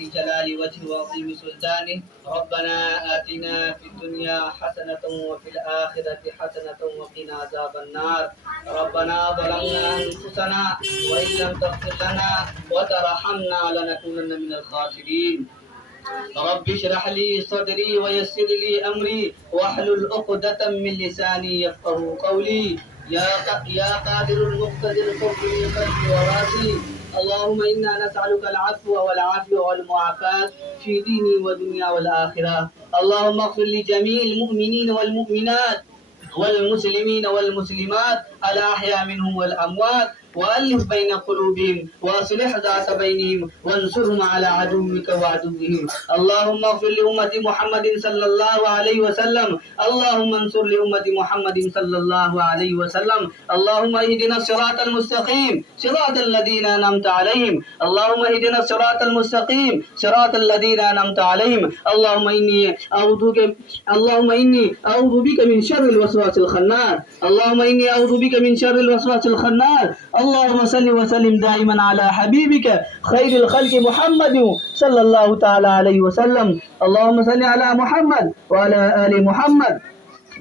لجلال وجهه وعظيم سلطانه. ربنا آتنا في الدنيا حسنة وفي الآخرة حسنة وقنا عذاب النار. ربنا ظلمنا أنفسنا وإن لم تغفر لنا وترحمنا لنكونن من الخاسرين. رب اشرح لي صدري ويسر لي أمري واحلل عقدة من لساني يفقهوا قولي. يا قادر المقتدر خذ لي قلبي وراسي. اللهم إنا نسألك العفو والعافية والمعافاة في ديني ودنيا والآخرة. اللهم اغفر لجميع المؤمنين والمؤمنات والمسلمين والمسلمات الأحياء منهم والأموات، وألف بين قلوبهم وأصلح ذات بينهم وانصرهم على عدوك وعدوهم. اللهم اغفر لأمة محمد صلى الله عليه وسلم. اللهم انصر لأمة محمد صلى الله عليه وسلم. اللهم اهدنا الصراط المستقيم صراط الذين أنعمت عليهم. اللهم اهدنا الصراط المستقيم صراط الذين أنعمت عليهم. اللهم إني أعوذ بك من شر الوسواس الخناس. اللهم إني أعوذ بك من شر الوسواس الخناس. اللهم صل وسلم دائما على حبيبك خير الخلق محمد صلى الله تعالى عليه وسلم. اللهم صل على محمد وعلى آل محمد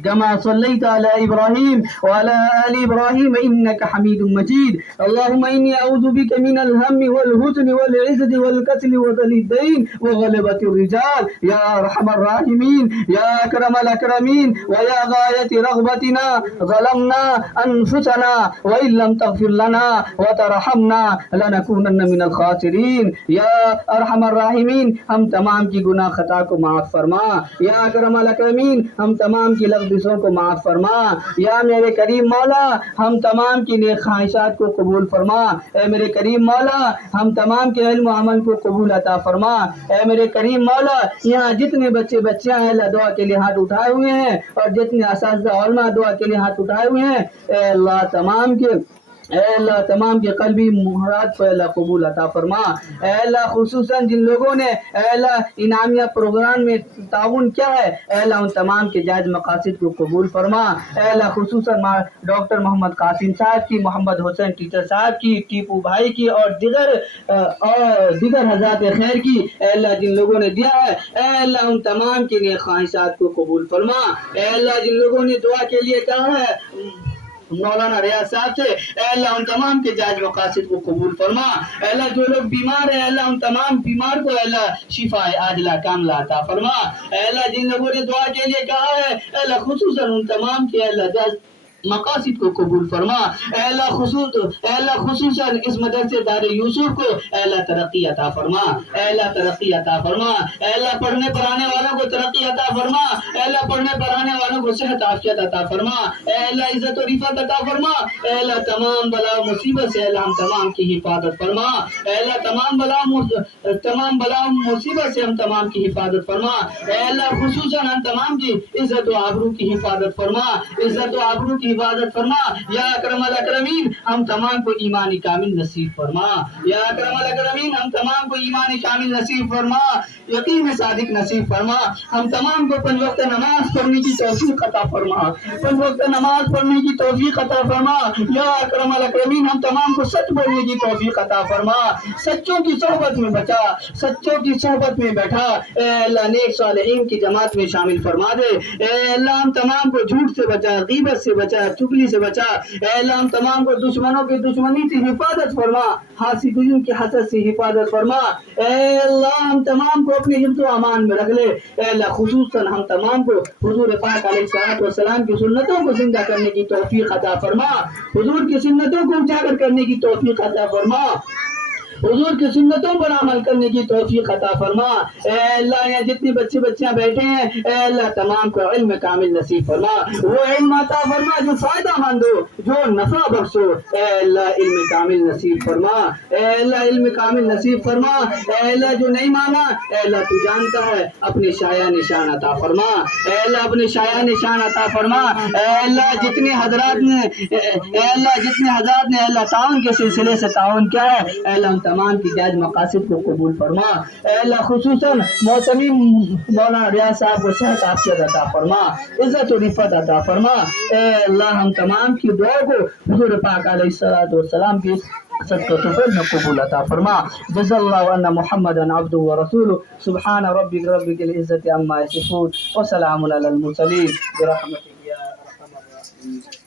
كما صليت على إبراهيم وعلى آل إبراهيم إنك حميد مجيد. اللهم إني أعوذ بك من الهم والحزن والعزة والكسل وذل الدين وغلبة الرجال. يا أرحم الراحمين يا أكرم الأكرمين ويا غاية رغبتنا ظلمنا أنفسنا وإن لم تغفر لنا وترحمنا لنكونن من الخاسرين. یا ارحم الراحمین ہم تمام کی گناہ خطا کو معاف فرما. یا اکرم الاکرمین ہم تمام کی لغزشوں کو معاف فرما. یا میرے کریم مولا ہم تمام کی نیک خواہشات کو قبول فرما. اے میرے کریم مولا ہم تمام کے علم و عمل کو قبول عطا فرما. اے میرے کریم مولا یہاں جتنے بچیاں ہیں اللہ دعا کے لیے ہاتھ اٹھائے ہوئے ہیں اور جتنے اساتذہ علماء دعا کے لیے ہاتھ اٹھائے ہوئے ہیں، اے اللہ تمام کے قلبی مراد کو اللہ قبول عطا فرما. اے اللہ خصوصاً جن لوگوں نے اے اللہ انعامیہ پروگرام میں تعاون کیا ہے، اے اللہ ان تمام کے جائز مقاصد کو قبول فرما. اے اللہ خصوصاً ڈاکٹر محمد قاسم صاحب کی، محمد حسین ٹیچر صاحب کی، ٹیپو بھائی کی اور دیگر حضرات خیر کی، اے اللہ جن لوگوں نے دیا ہے، اے اللہ ان تمام کی نیک خواہشات کو قبول فرما. اے اللہ جن لوگوں نے دعا کے لیے کہا ہے مولانا ریاض صاحب سے، اے اللہ ان تمام کے جائز مقاصد کو قبول فرما. اے اللہ جو لوگ بیمار ہیں، اے اللہ ان تمام بیمار کو اے اللہ شفا عاجلہ کاملہ عطا فرما. اے اللہ جن لوگوں نے دعا کے لیے کہا ہے، اے اللہ خصوصاً ان تمام کے اے اللہ جائز مقاصد کو قبول فرما. اے اللہ خصوصاً اس مدرسے دار یوسف کو اے اللہ ترقی عطا فرما. اے اللہ ترقی عطا فرما. اے اللہ پڑھنے پڑھانے والوں کو ترقی عطا فرما. اے اللہ پڑھنے پڑھانے والوں کو صحت عافیت عطا فرما. اے اللہ عزت و رفعت عطا فرما. اے اللہ تمام بلا مصیبت سے اے اللہ ہم تمام کی حفاظت فرما. اے اللہ تمام بلا مصیبت سے ہم تمام کی حفاظت فرما. اے اللہ خصوصاً ہم تمام کی عزت و آبرو کی حفاظت فرما. عزت و آبرو کی حفاظت فرما. یا اکرم الاکرمین ہم تمام کو ایمان کامل نصیب فرما. یا اکرم الاکرمین ہم تمام کو ایمان کامل نصیب فرما، یقین صادق نصیب فرما. ہم تمام کو 5 وقت نماز پڑھنے کی توفیق عطا فرما. 5 وقت نماز پڑھنے کی توفیق عطا فرما. یا اکرم الاکرمین ہم تمام کو سچ بولنے کی توفیق عطا فرما. سچوں کی صحبت میں بچا، سچوں کی صحبت میں بیٹھا. اے اللہ نیک صالحین کی جماعت میں شامل فرما دے. اے اللہ ہم تمام کو جھوٹ سے بچا، غیبت سے بچا، چگلی سے بچا. اے اللہ ہم تمام کو دشمنوں کی دشمنی سے حفاظت فرما، حاسدین کی حسد سے حفاظت فرما. اے اللہ ہم تمام کو اپنے حفظ و امان میں رکھ لے. اے اللہ خصوصاً ہم تمام کو حضور پاک علیہ السلام کی سنتوں کو زندہ کرنے کی توفیق عطا فرما. حضور کی سنتوں کو اجاگر کرنے کی توفیق عطا فرما. حضور کی سنتوں پر عمل کرنے کی توفیق عطا فرما. اے اللہ یہاں جتنے بچیاں بیٹھے ہیں، اے اللہ تمام کو علم کامل نصیب فرما. وہ علم عطا فرما جو فائدہ مند ہو، جو نفع بخش ہو. اے اللہ علم کامل نصیب فرما. اے اللہ علم کامل نصیب فرما. اے اللہ جو نہیں مانا، اے اللہ تو جانتا ہے، اپنے شایع نشان عطا فرما. اے اللہ اپنے شایع نشان عطا فرما. اے اللہ جتنے حضرات نے اے اللہ تعاون کے سلسلے سے تعاون کیا ہے، اے اللہ تمام کی جائز مقاصد کو قبول فرما. اے اللہ خصوصاً محتمیم مولانا ریاض صاحب کو صحت عافیت عطا فرما، عزت و رفعت عطا فرما. اے اللہ ہم تمام کی دعا کو حضور پاک علیہ السلام کی صدقہ طفیل میں قبول عطا فرما. جزا اللہ ان محمدا عبدہ ورسولہ. سبحان ربک رب العزت عما یصفون وسلام علی المرسلین برحمتک یا ارحم الراحمین.